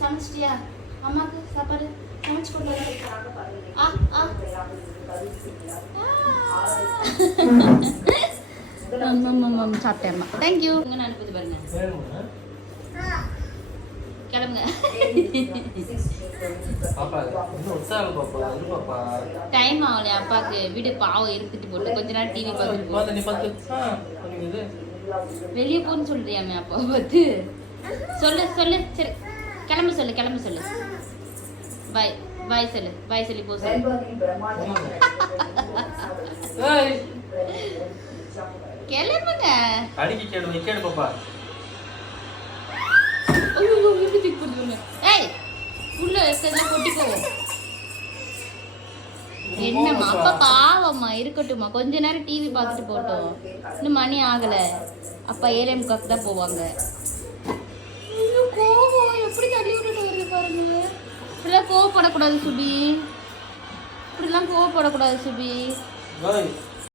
சமைச்சிட்டியா? அம்மாக்கு சாப்பாடு சமைச்சு கொடுங்க. சாப்பிட்டேம்மா. தேங்க்யூ. நான் அனுப்புது பாருங்க. கிளம்புங்க. டைம் ஆகலையா அப்பாவுக்கு? வீடு பாவம் இருந்துட்டு போட்டு கொஞ்ச நேரம் டிவி பார்த்துட்டு வெளியே போன்னு சொல்றியாமே அப்பா பார்த்து. சொல்லு சொல்லு. சரி கிளம்பு சொல்லு, கிளம்பு சொல்லு. பாய் பாய் சொல்லு, பாய் சொல்லி போ சொல்லு. கிளம்புங்க. அடிக்கி கேடு கேடு பாப்பா. ஐயோ எப்படி தூக்கி போடுங்க. ஏய் உள்ள எல்லாம் கொட்டிக்கோ. என்னம்மா அப்பா பாவம்மா, இருக்கட்டும்மா கொஞ்ச நேரம் டிவி பார்த்துட்டு போட்டோம். இன்னும் மணி ஆகல. அப்பா 7:45 தான் போவாங்க. ஐயோ கோவம் எப்படி தள்ளி விட்டுட்டு வருது பாருங்க. இப்படிலாம் கோவப்படக்கூடாது சுபி, இப்படிலாம் கோவப்படக்கூடாது சுபி.